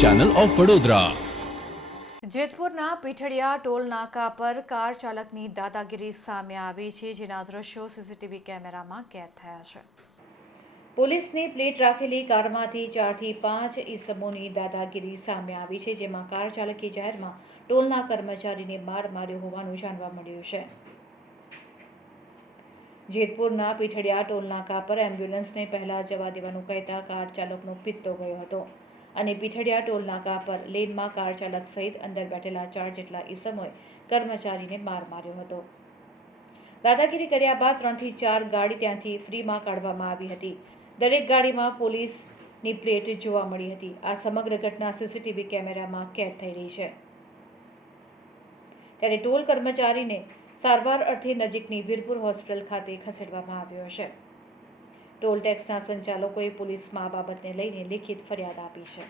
Channel of Vadodara. જેતપુરના Pithadiya toll નાકા પર કાર ચાલકની દાદાગીરી સામે આવી છે, જેના દ્રશ્યો સીસીટીવી કેમેરામાં કેદ થયા છે। પોલીસની પ્લેટ રાખેલી કારમાંથી 4 થી 5 ઈસમોની દાદાગીરી સામે આવી છે, જેમાં કાર ચાલકે જાહેરમાં ટોલના કર્મચારીને માર માર્યો હોવાનું જાણવા મળ્યું છે। જેતપુરના પીઠડિયા ટોલ નાકા પર એમ્બ્યુલન્સને પહેલા જવા દેવાનું કહેતા કાર ચાલકનો પિત્તો ગયો હતો અને પીઠડિયા ટોલ નાકા પર લેનમાં કાર ચાલક સહિત અંદર બેઠેલા 4 જેટલા ઈસમોએ કર્મચારીને માર માર્યો હતો। દાદાગીરી કર્યા બાદ 3 થી 4 ગાડી ત્યાંથી ફ્રીમાં કાઢવામાં આવી હતી। દરેક ગાડીમાં પોલીસની પ્લેટ જોવા મળી હતી। આ સમગ્ર ઘટના સીસીટીવી કેમેરામાં કેદ થઈ રહી છે। ત્યારે ટોલ કર્મચારીને સારવાર અર્થે નજીકની વીરપુર હોસ્પિટલ ખાતે ખસેડવામાં આવ્યો છે। ટોલ ટેક્સના સંચાલકોએ પોલીસમાં આ બાબતને લઈને લેખિત ફરિયાદ આપી છે।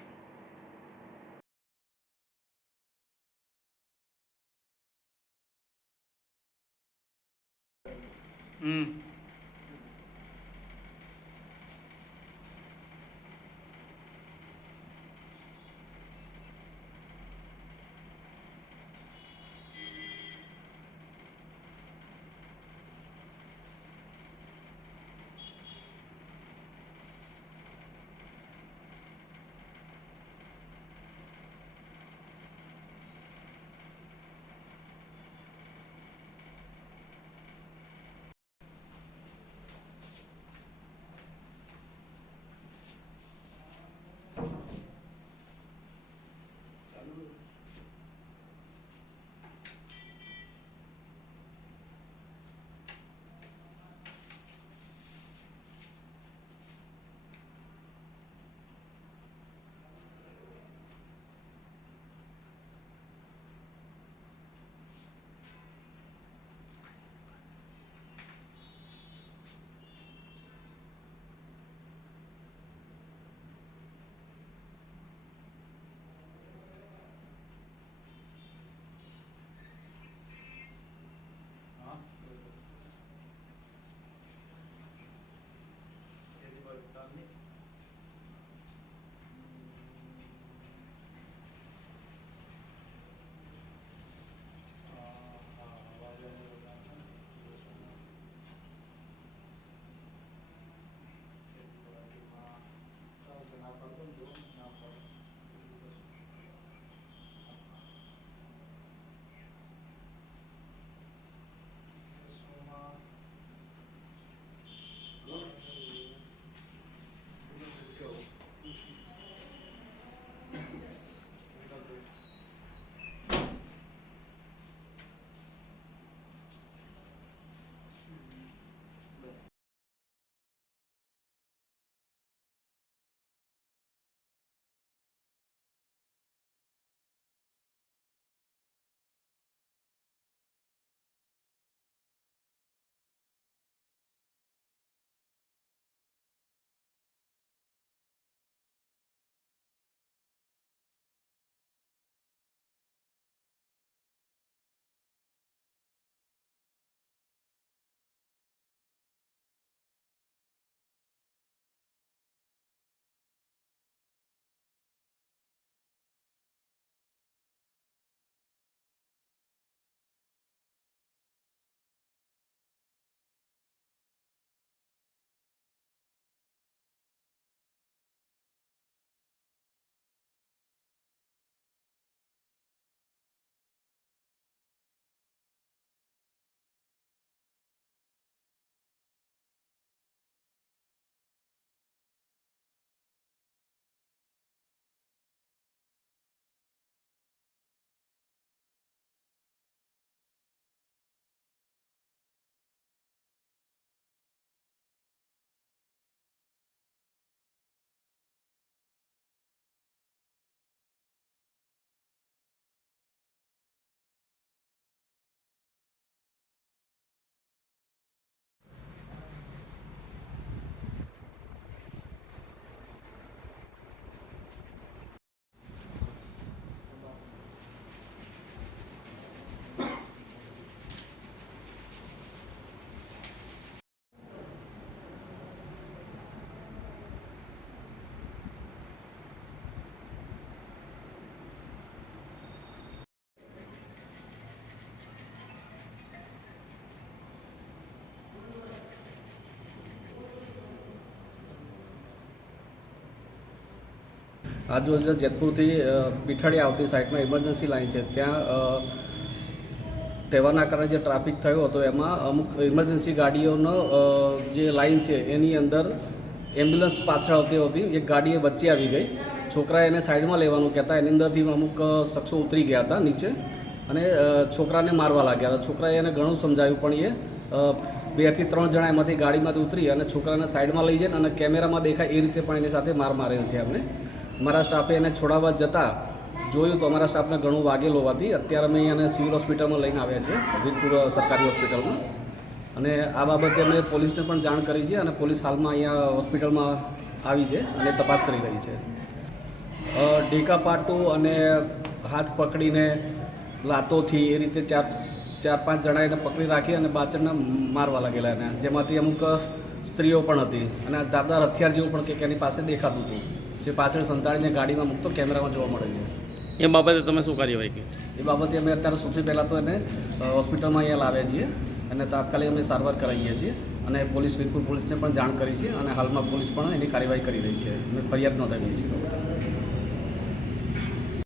આજરોજ જેતપુરથી પીઠાડી આવતી સાઈડમાં ઇમરજન્સી લાઈન છે ત્યાં તહેવારના કારણે જે ટ્રાફિક થયો હતો એમાં અમુક ઇમરજન્સી ગાડીઓનો જે લાઈન છે એની અંદર એમ્બ્યુલન્સ પાછળ આવતી હતી, એક ગાડીએ વચ્ચે આવી ગઈ. છોકરાએ એને સાઈડમાં લેવાનું કહેતા એની અંદરથી અમુક શખ્સો ઉતરી ગયા હતા નીચે અને છોકરાને મારવા લાગ્યા હતા. છોકરાએ એને ઘણું સમજાવ્યું પણ એ 2 થી 3 જણા એમાંથી ગાડીમાંથી ઉતરી અને છોકરાને સાઈડમાં લઈ જાય અને કેમેરામાં દેખાય એ રીતે પણ એની સાથે માર મારેલ છે એમને. અમારા સ્ટાફે એને છોડાવવા જતાં જોયું તો અમારા સ્ટાફને ઘણું વાગેલ હોવાથી અત્યારે અમે એને સિવિલ હોસ્પિટલમાં લઈને આવ્યા છે, વીરપુર સરકારી હોસ્પિટલમાં. અને આ બાબતે અમે પોલીસને પણ જાણ કરી છે અને પોલીસ હાલમાં અહીંયા હોસ્પિટલમાં આવી છે અને તપાસ કરી રહી છે. ઢીકા પાટું અને હાથ પકડીને લાતોથી એ રીતે ચાર પાંચ જણા એને પકડી રાખી અને પાછળના મારવા લાગેલા એને, જેમાંથી અમુક સ્ત્રીઓ પણ હતી અને ધારદાર હથિયાર જેવું પણ કે એની પાસે દેખાતું હતું, જે પાછળ સંતાડીને ગાડીમાં મૂકતો કેમેરામાં જોવા મળે છે. એ બાબતે તમે શું કાર્યવાહી કરી? એ બાબતે અમે અત્યારે સૌથી પહેલાં તો એને હોસ્પિટલમાં અહીંયા લાવ્યા છીએ અને તાત્કાલિક અમે સારવાર કરાવીએ છીએ અને વીરપુર પોલીસને પણ જાણ કરી છે અને હાલમાં પોલીસ પણ એની કાર્યવાહી કરી રહી છે. અમે ફરિયાદ નોંધાવીએ છીએ.